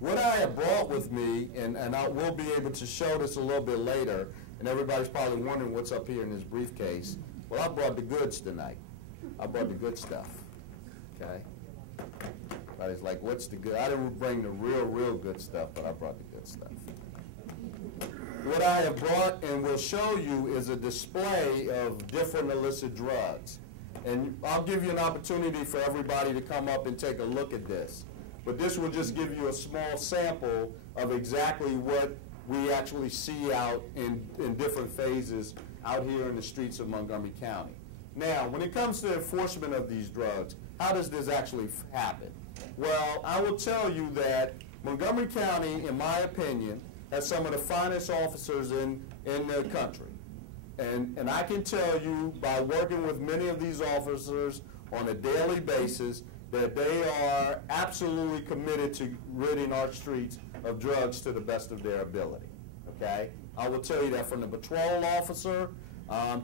what I have brought with me, and I will be able to show this a little bit later, and everybody's probably wondering what's up here in this briefcase. Well, I brought the goods tonight. I brought the good stuff, okay? Everybody's like, what's the good? I didn't bring the real good stuff, but I brought the good stuff. What I have brought and will show you is a display of different illicit drugs. And I'll give you an opportunity for everybody to come up and take a look at this. But this will just give you a small sample of exactly what we actually see out in different phases out here in the streets of Montgomery County. Now, when it comes to enforcement of these drugs, how does this actually happen? Well, I will tell you that Montgomery County, in my opinion, has some of the finest officers in the country. And I can tell you by working with many of these officers on a daily basis that they are absolutely committed to ridding our streets of drugs to the best of their ability, okay? I will tell you that from the patrol officer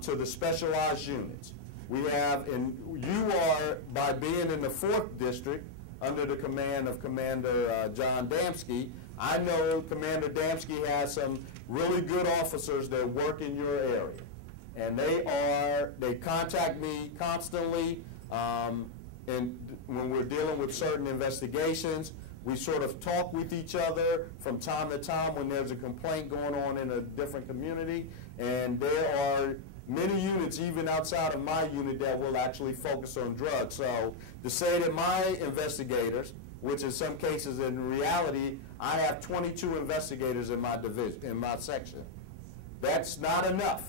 to the specialized units. We have, and you are, by being in the 4th District, under the command of Commander John Damsky, I know Commander Damsky has some really good officers that work in your area. And they contact me constantly, and when we're dealing with certain investigations, we sort of talk with each other from time to time when there's a complaint going on in a different community. And there are many units, even outside of my unit, that will actually focus on drugs. So to say that my investigators, which in some cases in reality, I have 22 investigators in my division, in my section, that's not enough,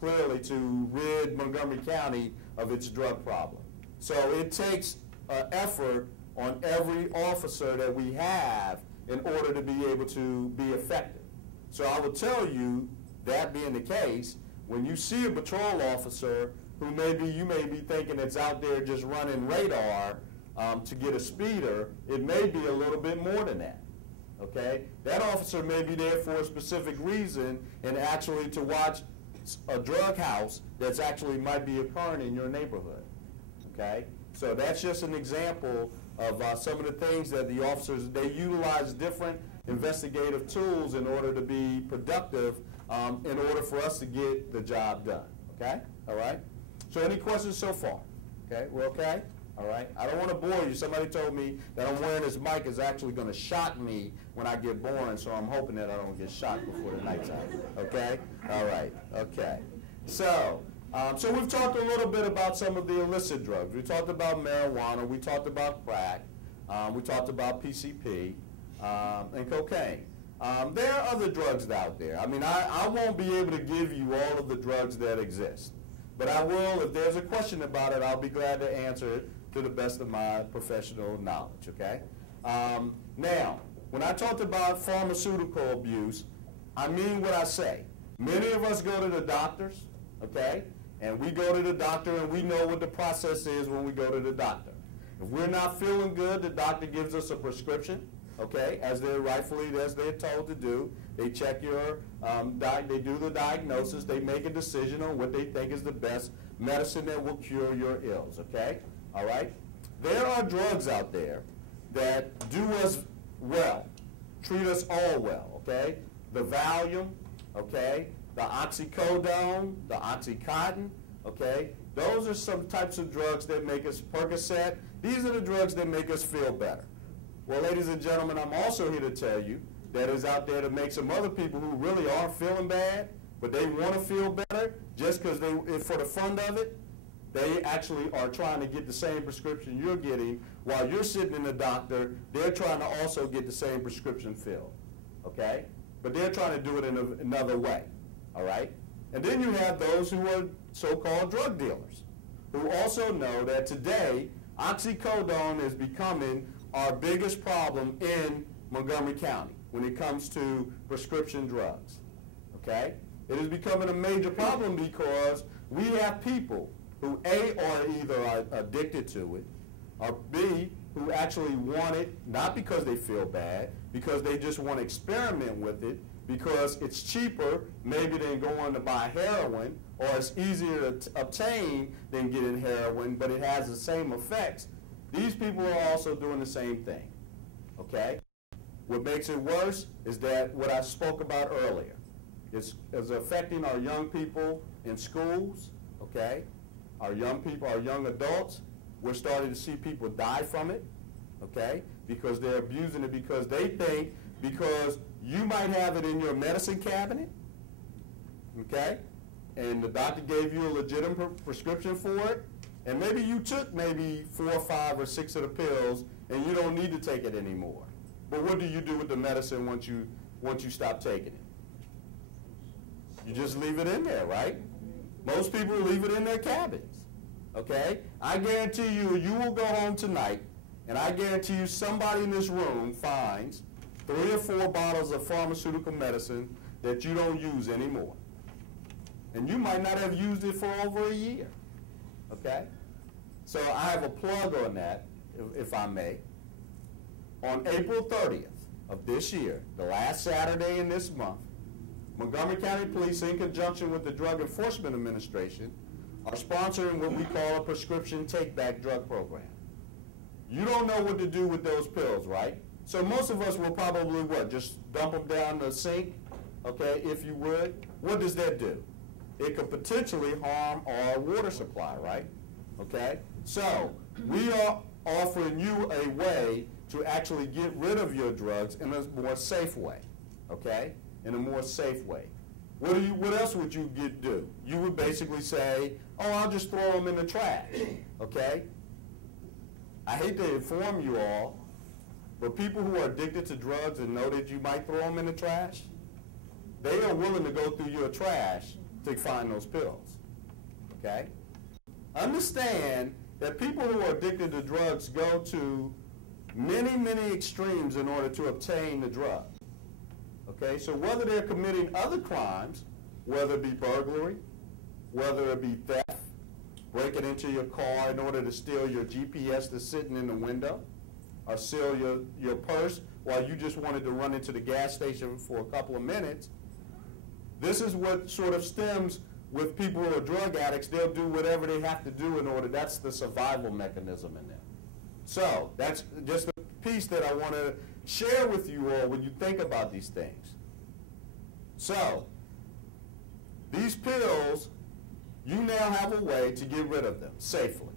clearly, to rid Montgomery County of its drug problem. So it takes effort on every officer that we have in order to be able to be effective. So I will tell you, that being the case, when you see a patrol officer who you may be thinking it's out there just running radar to get a speeder, it may be a little bit more than that, okay? That officer may be there for a specific reason and actually to watch a drug house that's actually might be occurring in your neighborhood, okay? So that's just an example of some of the things that the officers, they utilize different investigative tools in order to be productive in order for us to get the job done, okay? All right? So any questions so far? Okay, we're okay? All right? I don't want to bore you. Somebody told me that I'm wearing this mic is actually going to shock me when I get boring, so I'm hoping that I don't get shot before the night's out, okay? All right, okay. So we've talked a little bit about some of the illicit drugs. We talked about marijuana, we talked about crack, we talked about PCP, and cocaine. There are other drugs out there. I mean, I won't be able to give you all of the drugs that exist. But I will, if there's a question about it, I'll be glad to answer it to the best of my professional knowledge, okay? Now, when I talked about pharmaceutical abuse, I mean what I say. Many of us go to the doctors, okay? And we go to the doctor and we know what the process is when we go to the doctor. If we're not feeling good, the doctor gives us a prescription, okay, as they're told to do. They check your, they do the diagnosis, they make a decision on what they think is the best medicine that will cure your ills, okay? All right? There are drugs out there that do us well, treat us all well, okay? The Valium, okay? The oxycodone, the Oxycontin, okay? Those are some types of drugs that make us, Percocet, these are the drugs that make us feel better. Well, ladies and gentlemen, I'm also here to tell you that is out there to make some other people who really aren't feeling bad, but they want to feel better just because for the fun of it, they actually are trying to get the same prescription you're getting while you're sitting in the doctor. They're trying to also get the same prescription filled, okay? But they're trying to do it in another way, all right? And then you have those who are so-called drug dealers who also know that today oxycodone is becoming our biggest problem in Montgomery County when it comes to prescription drugs, okay? It is becoming a major problem because we have people who A, are either addicted to it, or B, who actually want it, not because they feel bad, because they just want to experiment with it, because it's cheaper maybe than going to buy heroin, or it's easier to obtain than getting heroin, but it has the same effects. These people are also doing the same thing, okay? What makes it worse is that what I spoke about earlier is affecting our young people in schools, okay? Our young people, our young adults, we're starting to see people die from it, okay? Because they're abusing it because they think because you might have it in your medicine cabinet, okay? And the doctor gave you a legitimate prescription for it, and maybe you took maybe 4 or 5 or 6 of the pills, and you don't need to take it anymore. But what do you do with the medicine once you stop taking it? You just leave it in there, right? Most people leave it in their cabins, okay? I guarantee you, you will go home tonight, and I guarantee you somebody in this room finds 3 or 4 bottles of pharmaceutical medicine that you don't use anymore. And you might not have used it for over a year, okay? So I have a plug on that, if I may. On April 30th of this year, the last Saturday in this month, Montgomery County Police, in conjunction with the Drug Enforcement Administration, are sponsoring what we call a prescription take-back drug program. You don't know what to do with those pills, right? So most of us will probably, what, just dump them down the sink, okay, if you would. What does that do? It could potentially harm our water supply, right? Okay? So we are offering you a way to actually get rid of your drugs in a more safe way, okay? In a more safe way. What else would you do? You would basically say, oh, I'll just throw them in the trash, okay? I hate to inform you all, but people who are addicted to drugs and know that you might throw them in the trash, they are willing to go through your trash to find those pills, okay? Understand that people who are addicted to drugs go to many, many extremes in order to obtain the drug, okay? So whether they're committing other crimes, whether it be burglary, whether it be theft, breaking into your car in order to steal your GPS that's sitting in the window, or steal your purse while you just wanted to run into the gas station for a couple of minutes. This is what sort of stems with people who are drug addicts. They'll do whatever they have to do in order. That's the survival mechanism in them. So that's just a piece that I want to share with you all when you think about these things. So these pills, you now have a way to get rid of them safely.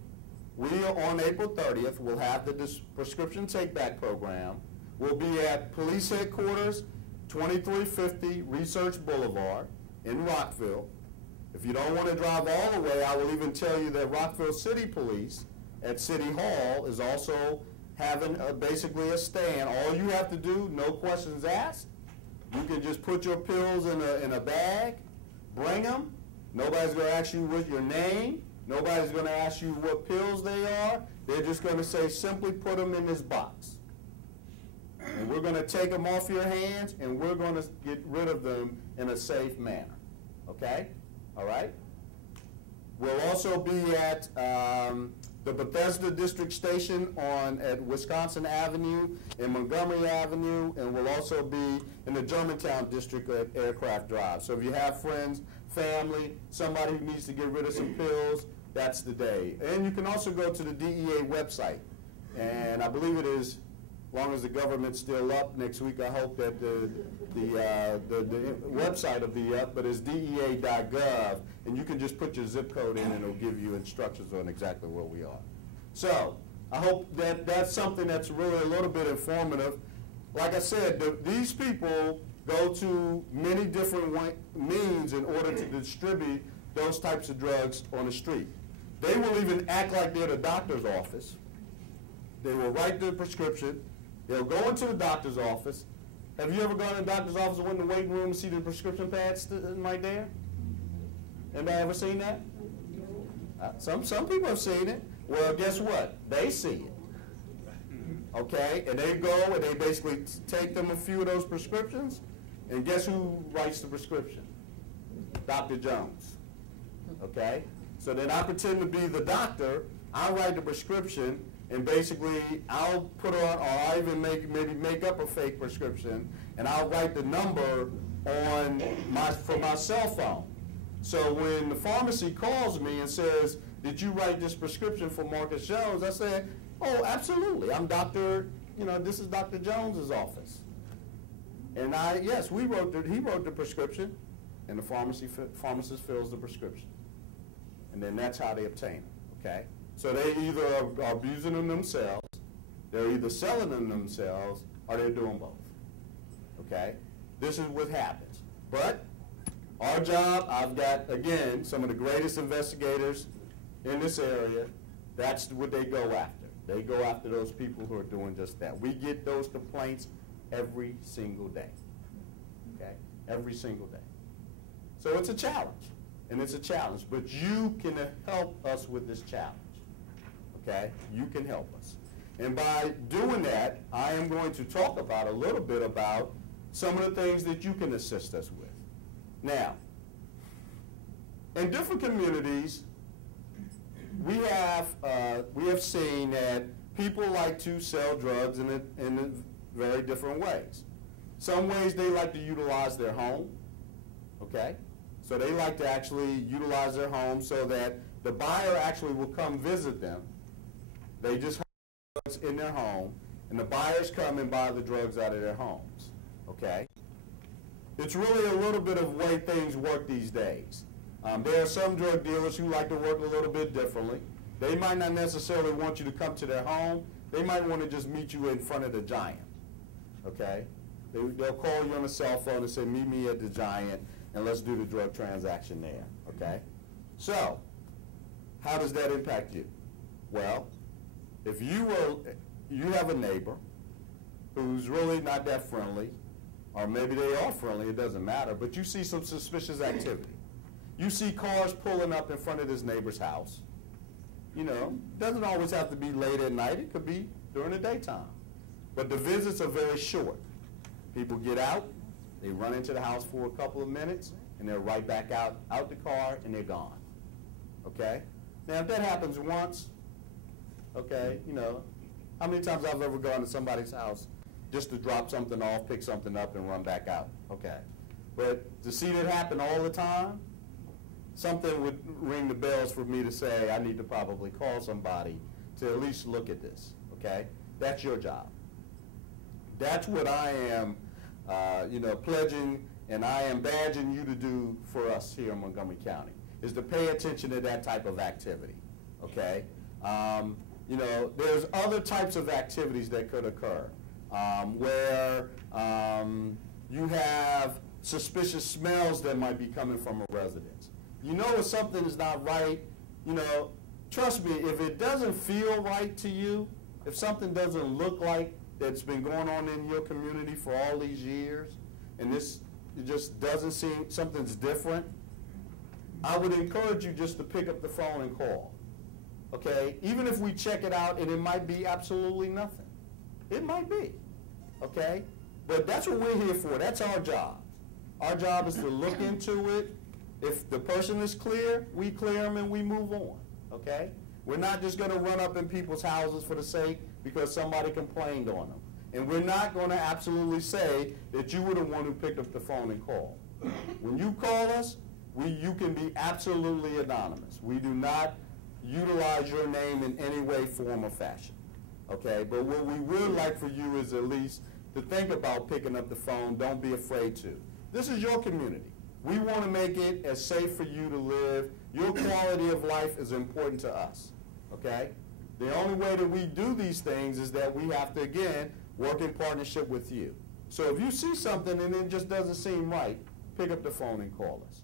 We, on April 30th, will have the prescription take-back program. We'll be at Police Headquarters, 2350 Research Boulevard in Rockville. If you don't want to drive all the way, I will even tell you that Rockville City Police at City Hall is also having basically a stand. All you have to do, no questions asked. You can just put your pills in a bag, bring them. Nobody's going to ask you what your name. Nobody's going to ask you what pills they are. They're just going to say, simply put them in this box. And we're going to take them off your hands, and we're going to get rid of them in a safe manner. Okay? All right? We'll also be at the Bethesda District Station at Wisconsin Avenue and Montgomery Avenue, and we'll also be in the Germantown District at Aircraft Drive. So if you have friends, family, somebody who needs to get rid of some pills, that's the day. And you can also go to the DEA website, and I believe it is, as long as the government's still up next week, I hope that the website will be up, but it's dea.gov, and you can just put your zip code in and it'll give you instructions on exactly where we are. So I hope that that's something that's really a little bit informative. Like I said, these people go to many different means in order to distribute those types of drugs on the street. They will even act like they're the doctor's office. They will write the prescription. They'll go into the doctor's office. Have you ever gone to the doctor's office and went in the waiting room and see the prescription pads right there? Anybody ever seen that? Some people have seen it. Well, guess what? They see it. Okay? And they go and they basically take them a few of those prescriptions, and guess who writes the prescription? Dr. Jones. Okay? So then I pretend to be the doctor. I write the prescription, and basically I'll put on, or I'll even maybe make up a fake prescription, and I'll write the number on for my cell phone. So when the pharmacy calls me and says, did you write this prescription for Marcus Jones? I say, oh, absolutely. I'm Dr., this is Dr. Jones's office. And yes, he wrote the prescription, and the pharmacist fills the prescription. And then that's how they obtain it, okay? So they either are abusing them themselves, they're either selling them themselves, or they're doing both, okay? This is what happens. But our job, I've got, again, some of the greatest investigators in this area. That's what they go after. They go after those people who are doing just that. We get those complaints every single day, okay? Every single day. So it's a challenge, and it's a challenge. But you can help us with this challenge, okay? You can help us. And by doing that, I am going to talk about a little bit about some of the things that you can assist us with. Now, in different communities, we have seen that people like to sell drugs in very different ways. Some ways they like to utilize their home, okay? So they like to actually utilize their home so that the buyer actually will come visit them. They just have drugs in their home, and the buyers come and buy the drugs out of their homes, okay? It's really a little bit of the way things work these days. There are some drug dealers who like to work a little bit differently. They might not necessarily want you to come to their home. They might want to just meet you in front of the Giant, okay? They'll call you on a cell phone and say, meet me at the Giant, and let's do the drug transaction there, okay? So, how does that impact you? Well, if you have a neighbor who's really not that friendly, or maybe they are friendly, it doesn't matter, but you see some suspicious activity. You see cars pulling up in front of this neighbor's house. You know, it doesn't always have to be late at night. It could be during the daytime. But the visits are very short. People get out, they run into the house for a couple of minutes, and they're right back out the car, and they're gone. Okay? Now, if that happens once, okay, you know, how many times I've ever gone to somebody's house just to drop something off, pick something up, and run back out? Okay. But to see that happen all the time, something would ring the bells for me to say I need to probably call somebody to at least look at this, okay? That's your job. That's what I am, pledging, and I am badging you to do for us here in Montgomery County, is to pay attention to that type of activity, okay? There's other types of activities that could occur where you have suspicious smells that might be coming from a residence. You know if something is not right, trust me, if it doesn't feel right to you, if something doesn't look like that's been going on in your community for all these years, and it just doesn't seem, something's different, I would encourage you just to pick up the phone and call, okay? Even if we check it out and it might be absolutely nothing. It might be, okay? But that's what we're here for. That's our job. Our job is to look into it. If the person is clear, we clear them and we move on, okay? We're not just going to run up in people's houses for the sake because somebody complained on them. And we're not going to absolutely say that you were the one who picked up the phone and called. When you call us, you can be absolutely anonymous. We do not utilize your name in any way, form, or fashion, okay? But what we would like for you is at least to think about picking up the phone. Don't be afraid to. This is your community. We want to make it as safe for you to live. Your quality of life is important to us, okay? The only way that we do these things is that we have to, again, work in partnership with you. So if you see something and it just doesn't seem right, pick up the phone and call us.